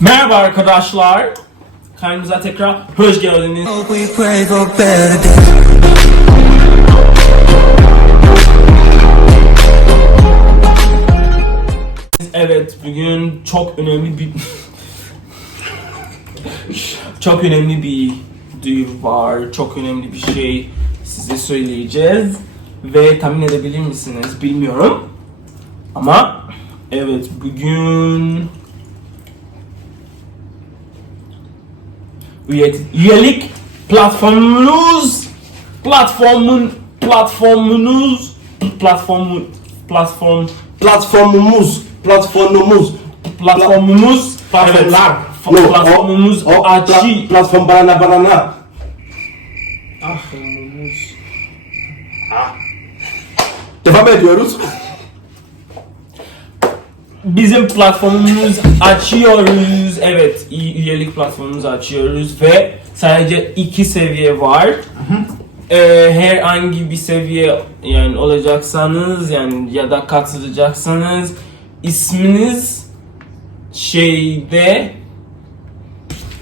Merhaba arkadaşlar. Kanalımıza tekrar hoş geldiniz. Evet bugün çok önemli bir çok önemli bir duyuru var. Çok önemli bir şey size söyleyeceğiz ve tahmin edebilir misiniz bilmiyorum. Ama evet bugün üyelik platformunuz platformun platformunuz platformun platform Platformumuz, platformumuz, platformumuz platformlar. platformumuz açı pla- platform banana banana. platformumuz Devam ediyoruz. Bizim platformumuz açıyoruz. Evet üy- üyelik platformumuzu açıyoruz ve sadece iki seviye var. Ee, herhangi bir seviye yani olacaksanız yani ya da katılacaksanız isminiz şeyde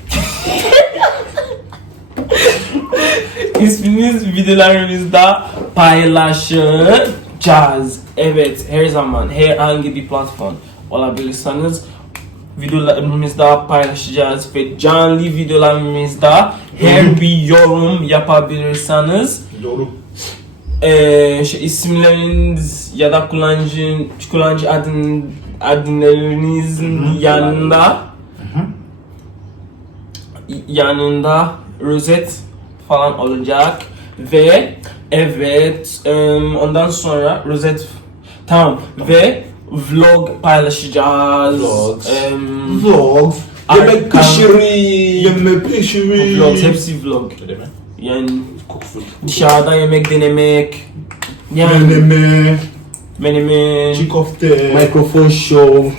isminiz videolarımızda paylaşacağız. Evet her zaman herhangi bir platform olabilirseniz videolarımızda paylaşacağız ve canlı videolarımızda her bir yorum yapabilirseniz Yorum. eee şey, isimleriniz ya da kullanıcı kullanıcı adın adınlarınızın yanında yanında rozet falan olacak ve evet ondan sonra rozet tamam ve vlog paylaşacağız. Vlogs. Em, Vlog. Yemek kan- pişiri. Yemek pişiri. vlogs hepsi vlog. Ne demek? Yani food. dışarıda yemek denemek. Yani Menemen. menemen. Çiğ köfte. Microphone show.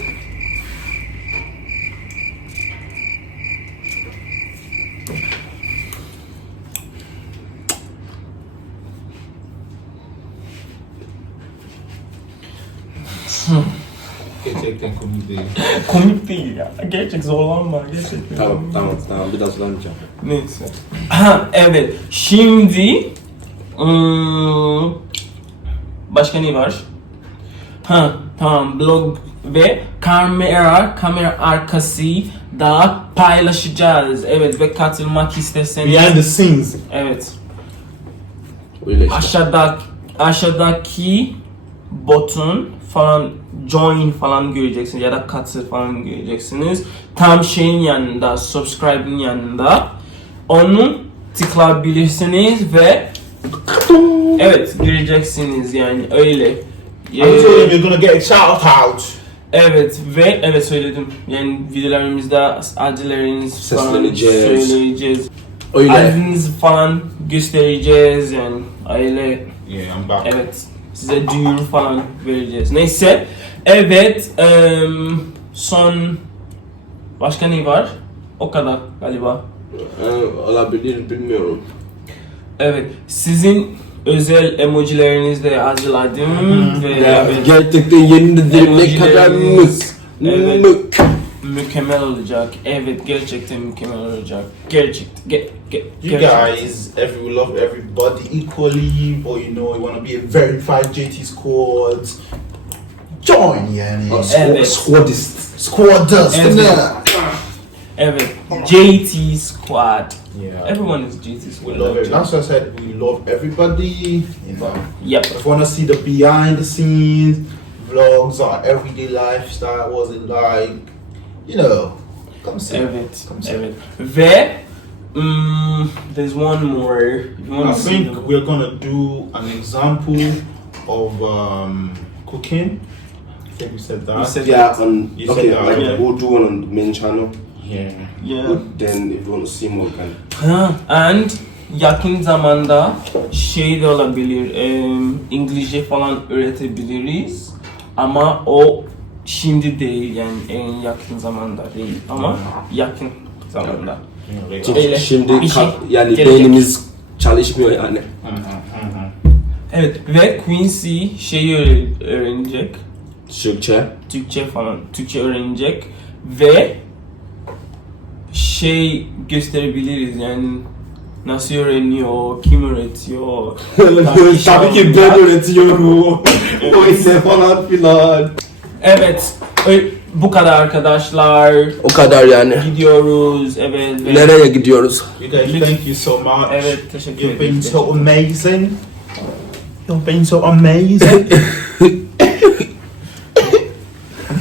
Gerçekten komik değil. Komik değil ya. Gerçek zorlanma. Gerçekten. Tamam tamam tamam biraz kullanacağım. Neyse. Ha, evet. Şimdi ım, başka ne var? Ha tamam blog ve kamera kamera arkası da paylaşacağız. Evet ve katılmak isterseniz Behind the scenes. evet Öyle işte. aşağıdaki aşağıdaki button falan join falan göreceksiniz ya da katıl falan göreceksiniz. Tam şeyin yanında, subscribe'in yanında. Onu tıklayabilirsiniz ve evet göreceksiniz yani öyle. I'm telling you, you're gonna get a shout out. Evet ve evet söyledim. Yani videolarımızda adlarınız falan Sesleneceğiz. söyleyeceğiz. Öyle. Adınızı falan göstereceğiz yani öyle. Yeah, I'm back. Evet. Size duyuru falan vereceğiz. Neyse. Evet. em, son başka ne var? O kadar galiba. Ee, olabilir bilmiyorum. Evet. Sizin özel emojilerinizi de hazırladım ve gerçekten yemin ederim ne kadar mük. Evet. Mük. Mükemmel olacak. Evet gerçekten mükemmel olacak. Gerçekten. Ge, ge, You gerçekten. guys, every we love everybody equally, but you know you wanna be a verified JT squad. Join, yeah, Oh, man. squ- Evet. Squadist. Squad dust. Evet. innit? Evet. JT Squad. Yeah. Everyone is JT We Squad. love it. That's why I said we love everybody. You know. Yep. If you wanna see the behind the scenes vlogs, our everyday lifestyle, what's it like? You know, come see. Evet, Come see. evet. Ve mm, there's one more. You I want to see think them. we're gonna do an example of um, cooking. I think we said that. We said Yeah, on You okay, said that, like yeah. we'll do one on the main channel. yeah. Yeah. Then if you want to see more, we can. Ha, and yakın zamanda şey de olabilir. em, İngilizce falan öğretebiliriz. Ama o şimdi değil yani en yakın zamanda değil ama yakın zamanda. You know, later. Çünkü Öyle. şimdi Bir şey ka- yani gelecek. beynimiz çalışmıyor yani. Evet ve Quincy şeyi öğre- öğrenecek. Türkçe. Türkçe falan Türkçe öğrenecek ve şey gösterebiliriz yani nasıl öğreniyor, kim üretiyor. Tabii ki ben üretiyorum. o ise falan filan. Evet, ö- bu kadar arkadaşlar. O kadar yani. Gidiyoruz, evet. ve- Nereye gidiyoruz? You guys, thank you so much. Evet, teşekkür You've been so amazing. You've been so amazing.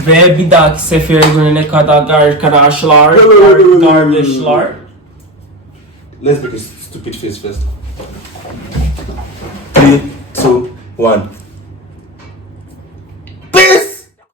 Ve bir dahaki sefere dönene kadar arkadaşlar, kar- kardeşler. Let's make a stupid face first. Three, two, one.